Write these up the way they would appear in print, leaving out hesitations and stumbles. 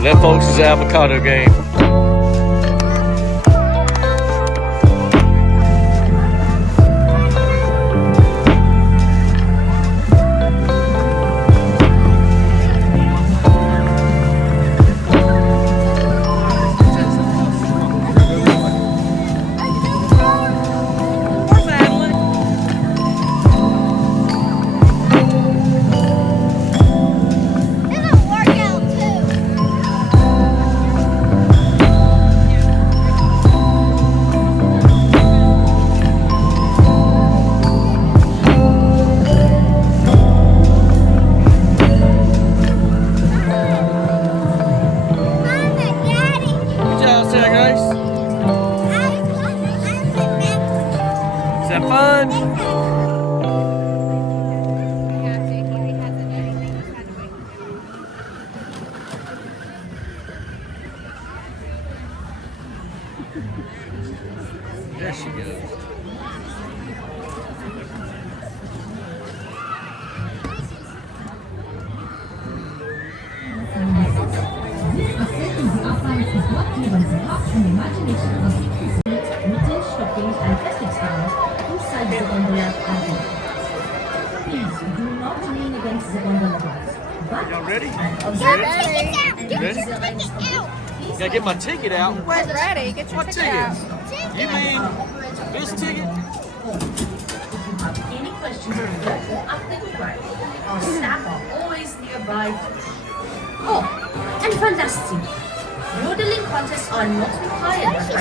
And that, folks, is the avocado game. Is that fun? There she goes. Y'all ready? Ready? Ready? Gotta get my ticket out. Where's ready? Get your ticket out. You mean this ticket? Any questions or activity, our staff are always nearby. Oh, and fantastic! Yodeling contests are not required, but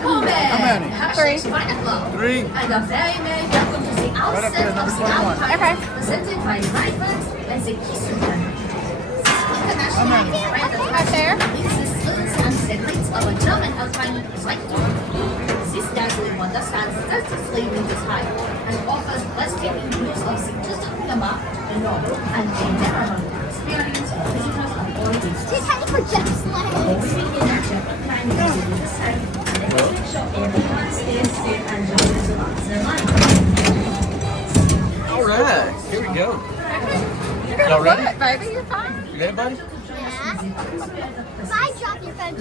Cullman Chrstkindlmarkt. 3. And a very merry welcome to the outset of the Alpine, presented by Raymond and the Cullman. International brand of there. It's the slits and segments of a German Alpine cycle. This dazzling wonder stands 33 meters high and offers breathtaking views of the Chrstkindlmarkt, the novel and a memorable experience for visitors of all ages. Too tiny for Jeff's legs. Moving in a German kind of side, and make sure everyone stays still and joins the line. All right, here we go. You're Y'all ready? good, baby. You're fine. You ready, buddy? Bye, drop your phone.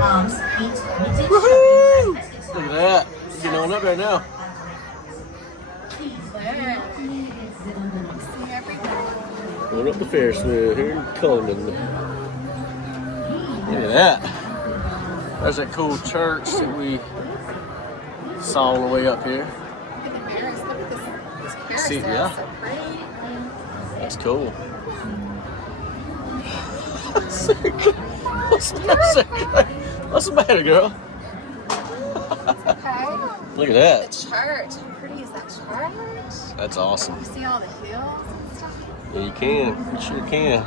Arms, feet, knitted, Woohoo! shopping, Look at that. Getting on up right now. Going up the Ferris wheel here in Cullman. Look at that. There's that cool church that we saw on the way up here. Look at the Paris. Look at this Paris. See, there. yeah. It's so pretty. That's cool. What's the matter, girl? Okay. Look at that. The church. How pretty is that church? That's awesome. You see all the hills and stuff? Yeah, you can. You sure can.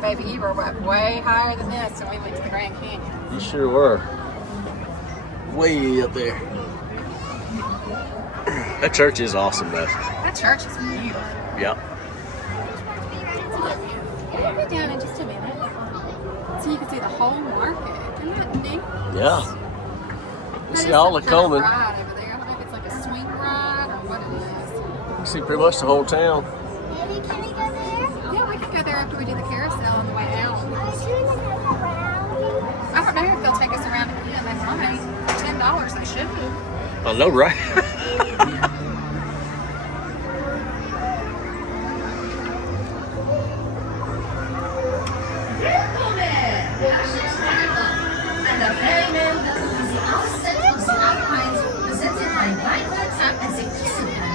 Baby, you were up way higher than this when we went to the Grand Canyon. You sure were. Way up there. That church is awesome, though. That church is beautiful. Yep. We'll be down in just a minute. So you can see the whole market. Isn't that neat? Yeah. You That see is all some the kind of Cullman. ride over there. I don't know if it's like a swing ride or what it is. You see pretty much the whole town. Maybe can we go there? Yeah, we could go there after we do the carousel on the way out. I don't know if they'll take us around again. They might. $10, they should. I know, right? And a ferryman is the outset of the Alpines, presented by Raymond and the Cullman.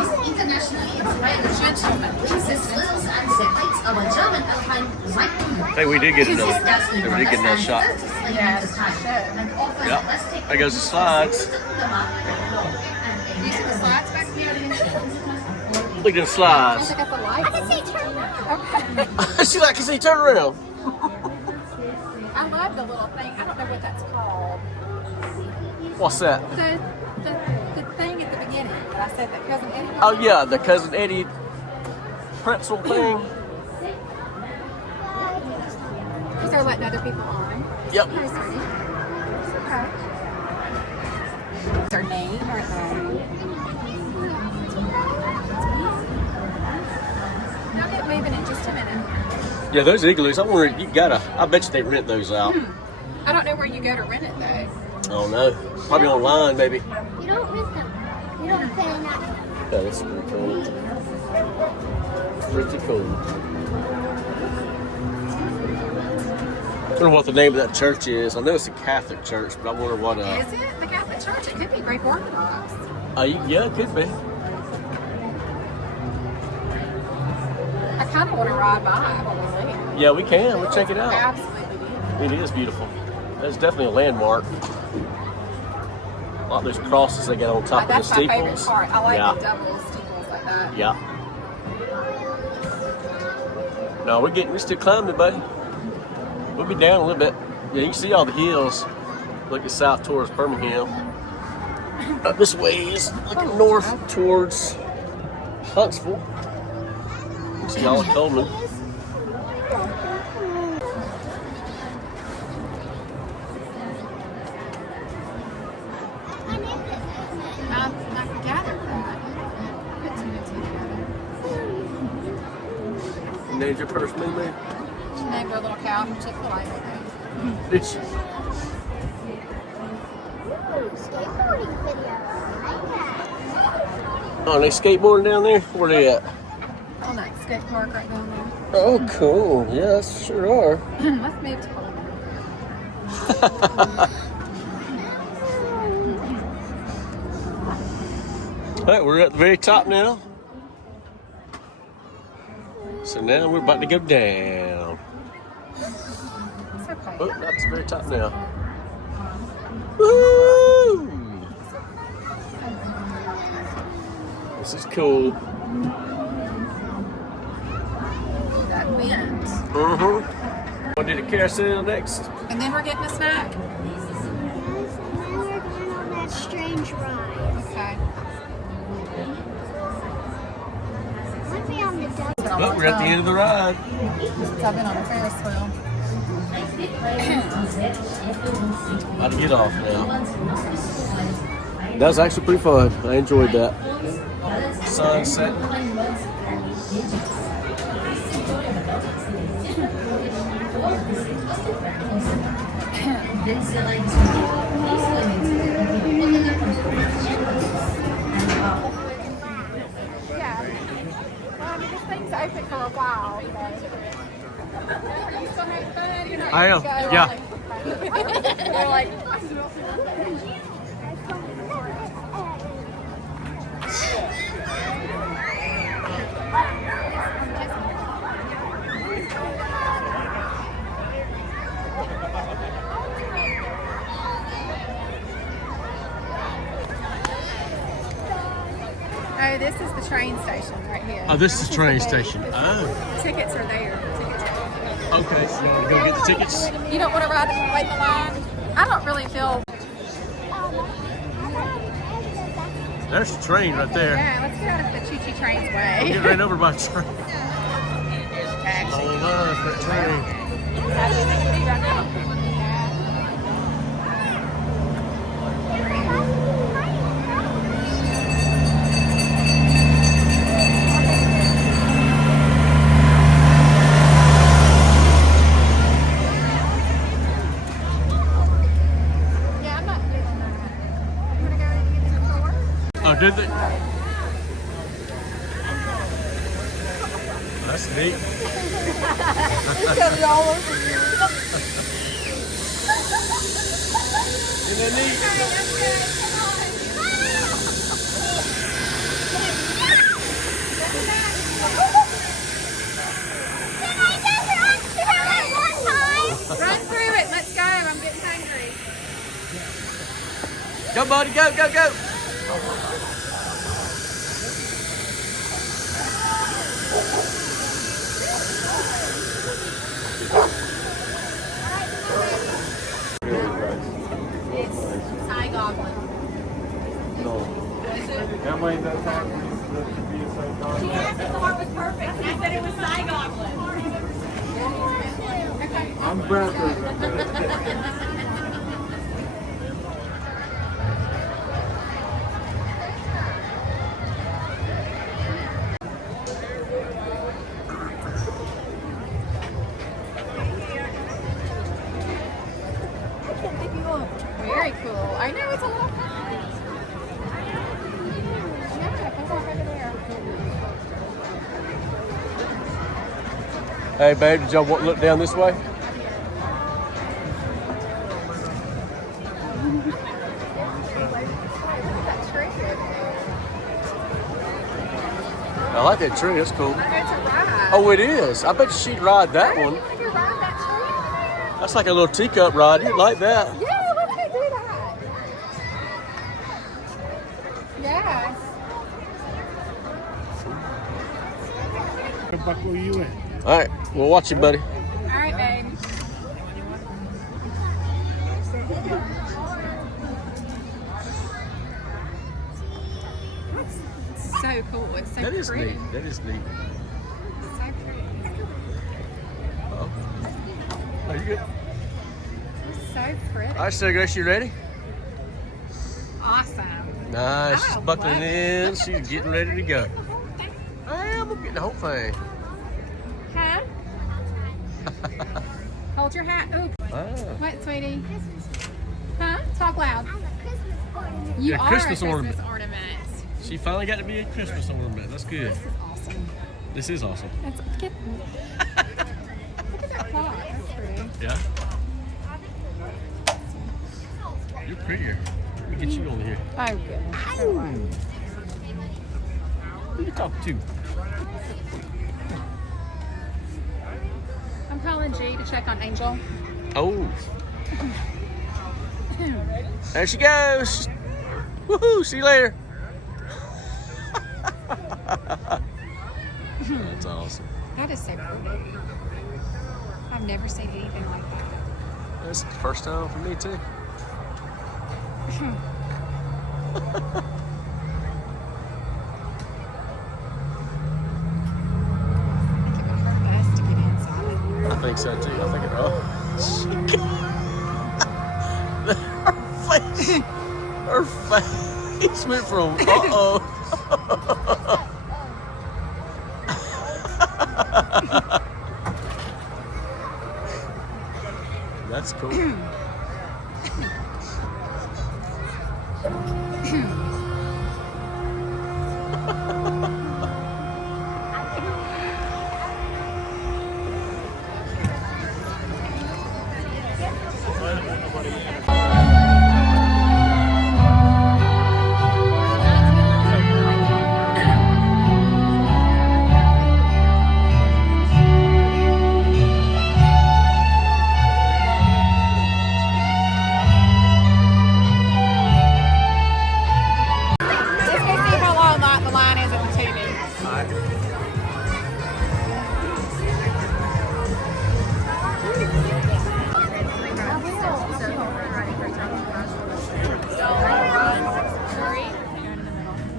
This internationally inspired gentleman brings the thrills and segments of a German Alpine cycle. Hey, we did get another shot. Yes, And offers Yep. breathtaking There goes the slides. You see the slides back here? Look at the slides. They got the lights. I can see turn around. Okay. See, I can see turn around. I love the little thing. I don't know what that's called. What's that? The thing at the beginning that I said that Cousin Eddie. Oh, yeah, the Cousin Eddie pretzel thing. Because they're letting other people on. Yep. Hi, sweetie. Okay. Is their name or no? just a minute. Yeah, those igloos. I wonder. I bet you they rent those out. I don't know where you go to rent it though. I don't know. Probably online, maybe. You don't rent them. You don't pay nothing. Yeah, that's pretty cool. Pretty cool. I wonder what the name of that church is. I know it's a Catholic church, but I wonder what. Is it the Catholic Church? It could be Greek Orthodox. Yeah, it could be. I kind of want to ride by when we leave. Yeah, we can. We'll check it out. Absolutely do. It is beautiful. That's definitely a landmark. A lot of those crosses they got on top of the That's my steeples. favorite part. I like Yeah. the double steeples like that. Yeah. No, we're still climbing, buddy. We'll be down a little bit. Yeah, you can see all the hills. Looking south towards Birmingham. Up this way is looking north towards Huntsville. You see all of Cullman. I gathered that. Put two and two together. Named your first movie? She named her little cow from Chick-fil-A. It's Ooh, skateboarding video. I like that. Oh, they skateboarding down there? Where they at? Oh, nice skate park right down there. Oh, cool. Yes, sure are. Let's move to Cullman. All right, we're at the very top now. So now we're about to go down. It's okay. Oh, not the very top now. Woo! This is cool. That wind. Mm-hmm. We'll do the carousel next. And then we're getting a snack. Yes, and then we're going on that strange ride. Okay. Let me on the double. It's been a Oh, long we're at the time end of the ride. since I've been on a Ferris wheel. About to get off now. That was actually pretty fun. I enjoyed that. Sunset. Yeah. Well, I mean, this thing's open for a while. You still having fun? You're not I am, ready to go, yeah. really? They're like, oh, this is the train station right here. Oh, this is the train station. Oh. Tickets are there. Tickets are Okay, so you want to go get the tickets? You don't want to wait the line? I don't really feel. There's the train right there. Yeah, let's get out of the choo-choo train's I'll way. get ran over by a train. Actually. Oh, no, that train. Yeah, I'm not doing that. You want to go and get some more? Oh, did they? That's neat. Got it all over you. Isn't that neat? Run through it. Let's go. I'm getting hungry. Go, buddy, go, go, go. It's Thai goblin. No. Is it? That way that part to be a safe dog. She asked if the heart was perfect. And I said it was Thai goblin. Okay. I'm Bradford. Hey, babe, did y'all look down this way? I like that tree. That's cool. It's a ride. Oh, it is. I bet she'd ride that one. You ride that That's like a little teacup ride. You'd like that. tree? Yeah, let's go do that. Yes. What buckle you in? All right, we'll watch it, buddy. All right, babe. That's so cool. It's so That is pretty. neat. That is neat. So pretty. Oh, you good? It's so pretty. All right, so Grace, you ready? Awesome. Nice. She's Oh, buckling what? in. She's getting ready to go. I am getting the whole thing. Huh? Hold your hat. Ooh. Ah. What, sweetie? Huh? Talk loud. I'm a Christmas ornament. You A are Christmas a ornament. Christmas ornament. She finally got to be a Christmas ornament. That's good. This is awesome. This is awesome. That's get, look at that clock. That's pretty. Yeah. You're prettier. Let me get you over here. Oh, goodness. Who you talking to? I'm calling G to check on Angel. Oh. There she goes. Woohoo! See you later. That's awesome. That is so pretty. I've never seen anything like that. That's the first time for me too. I think it would hurt us to get inside. I think so too. I think it. Oh, her face went from That's cool. Let's go see how long the line is at the TV.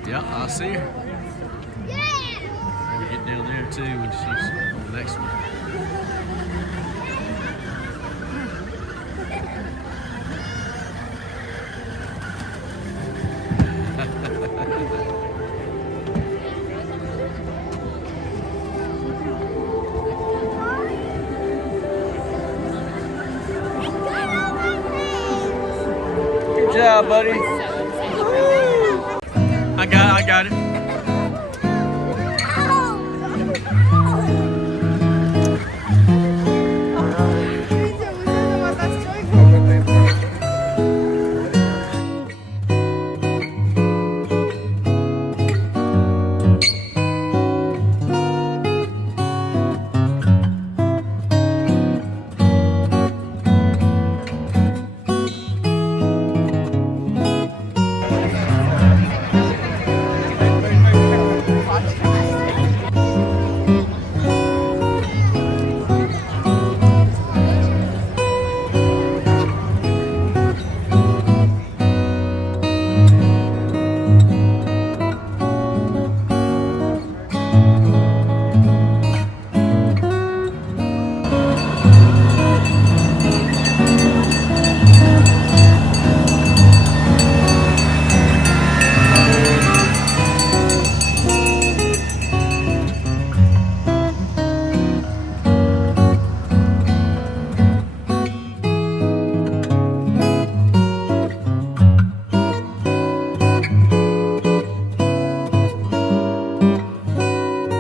Yeah, I see her. We get down there too when she's on the next one. Good job, buddy. I got it.